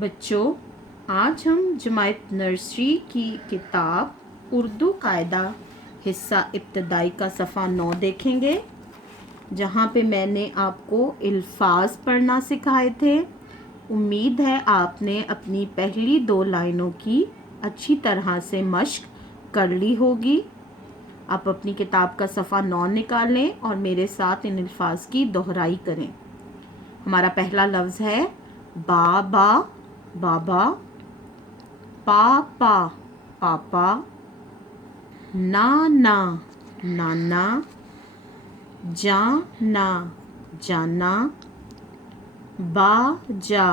बच्चों, आज हम जमायत नर्सरी की किताब उर्दू कायदा हिस्सा इब्तदाई का सफ़ा 9 देखेंगे, जहाँ पे मैंने आपको अल्फाज पढ़ना सिखाए थे। उम्मीद है आपने अपनी पहली 2 लाइनों की अच्छी तरह से मश्क कर ली होगी। आप अपनी किताब का सफ़ा 9 निकालें और मेरे साथ इन अल्फाज की दोहराई करें। हमारा पहला लफ्ज़ है बाबा, बाबा, पापा, पापा, नाना, नाना, जाना, जाना, बाजा,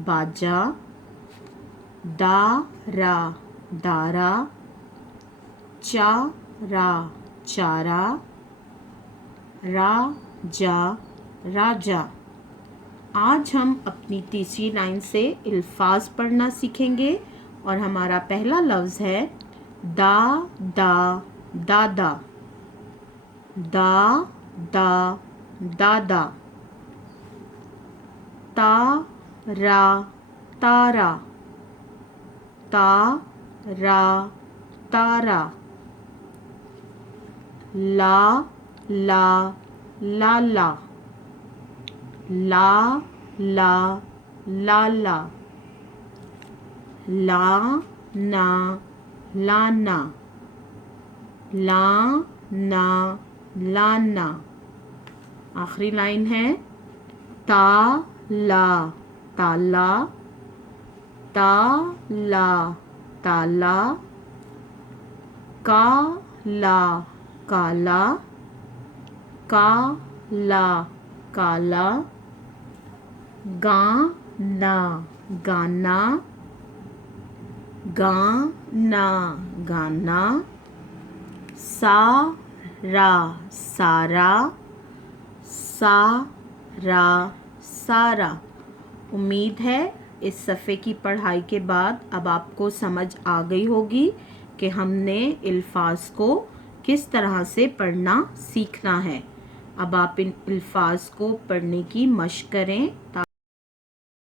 बाजा, दारा, दारा, चारा, चारा, राजा, राजा। आज हम अपनी तीसरी लाइन से अल्फाज पढ़ना सीखेंगे और हमारा पहला लफ्ज़ है दादा, दादा, दादा, दादा, तारा, तारा, तारा, तारा, ला, ला, लाला, ला, ला, लाला, ला, ना, लाना, ला, ना, लाना। आखिरी लाइन है ताला, ताला, ताला, ताला, काला, काला, काला, काला, गाना, गाना, गाना, गाना, सारा, सारा, सारा, सारा। उम्मीद है इस सफ़े की पढ़ाई के बाद अब आपको समझ आ गई होगी कि हमने अल्फाज को किस तरह से पढ़ना सीखना है। अब आप इन अल्फाज को पढ़ने की मश्क करें।